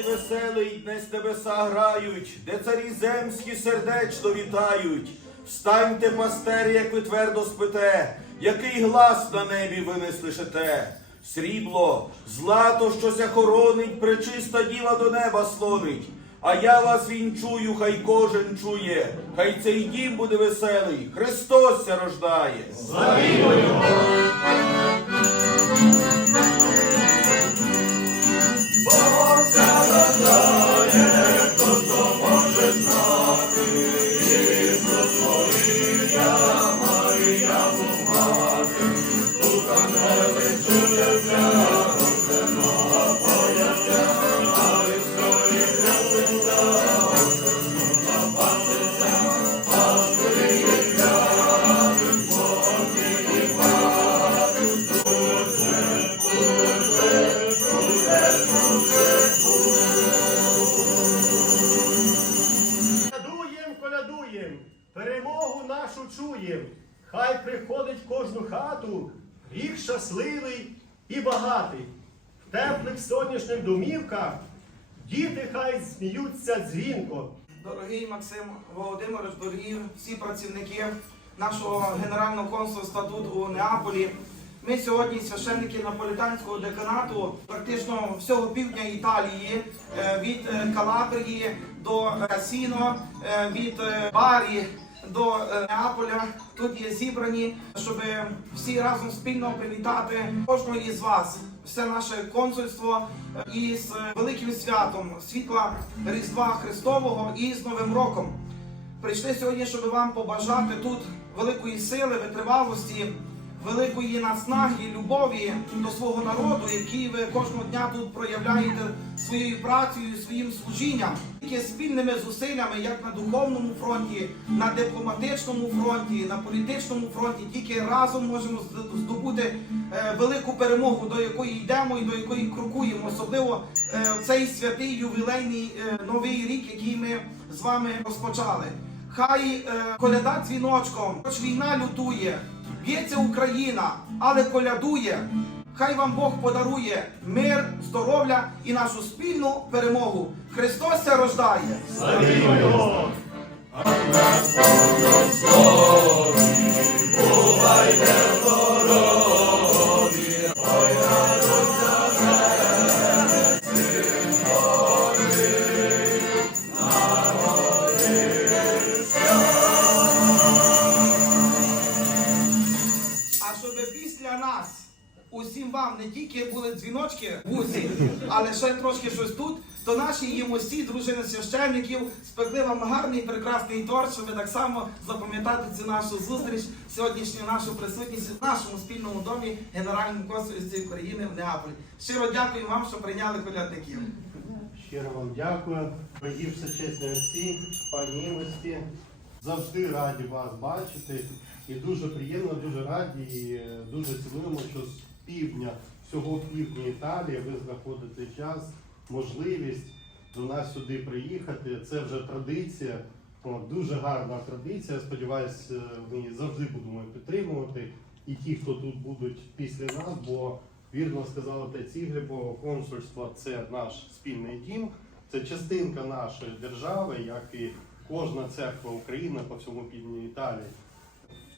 веселий, днес небеса грають, де царі земські сердечно вітають. Встаньте, пастері, як ви твердо спите, який глас на небі ви не слишите. Срібло, злато щося хоронить, пречиста діва до неба слонить. А я вас вінчую, хай кожен чує, хай цей дім буде веселий, Христос рождає. Колядуєм, перемогу нашу чуєм. Хай приходить кожну хату, рік щасливий і багатий. В теплих сонячних домівках діти хай сміються дзвінко. Дорогий Максим Володимирович, дорогі всі працівники нашого генерального консульства тут у Неаполі. Ми сьогодні священники наполітанського деканату, практично всього півдня Італії, е, від е, Калабрії до Касіно, е, від е, Барі до Неаполя. Тут є зібрані, щоб всі разом спільно привітати кожного із вас, все наше консульство із великим святом світла Різдва Христового і з Новим роком. Прийшли сьогодні, щоб вам побажати тут великої сили, витривалості, великої наснаги, любові до свого народу, який ви кожного дня тут проявляєте своєю працею, своїм служінням, тільки спільними зусиллями, як на духовному фронті, на дипломатичному фронті, на політичному фронті, тільки разом можемо здобути е, велику перемогу, до якої йдемо і до якої крокуємо, особливо е, в цей святий ювілейний е, новий рік, який ми з вами розпочали. Хай коляда дзвіночком, хоч війна лютує, б'ється Україна, але колядує. Хай вам Бог подарує мир, здоров'я і нашу спільну перемогу. Христос це рождає! Слава його! Нас усім вам не тільки були дзвіночки в вусі, але ще трошки щось тут, то наші їмосі, дружини священників, спекли вам гарний прекрасний торт, щоб так само запам'ятати цю нашу зустріч, сьогоднішню нашу присутність в нашому спільному домі Генеральному консульстві України в Неаполі. Щиро дякую вам, що прийняли колядників. Щиро вам дякую. Дорогі всечесні отці, пані милості. Завжди раді вас бачити. І дуже приємно, дуже раді і е, дуже цінуємо, що з півдня, всього півдня Італії ви знаходите час, можливість до нас сюди приїхати. Це вже традиція, дуже гарна традиція. Сподіваюсь, е, ми завжди будемо підтримувати. І ті, хто тут будуть після нас, бо вірно сказав отець Ігор, бо консульство це наш спільний дім, це частинка нашої держави, як і кожна церква України по всьому півдні Італії.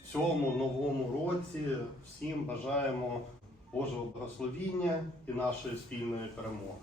В цьому новому році всім бажаємо Божого благословіння і нашої спільної перемоги.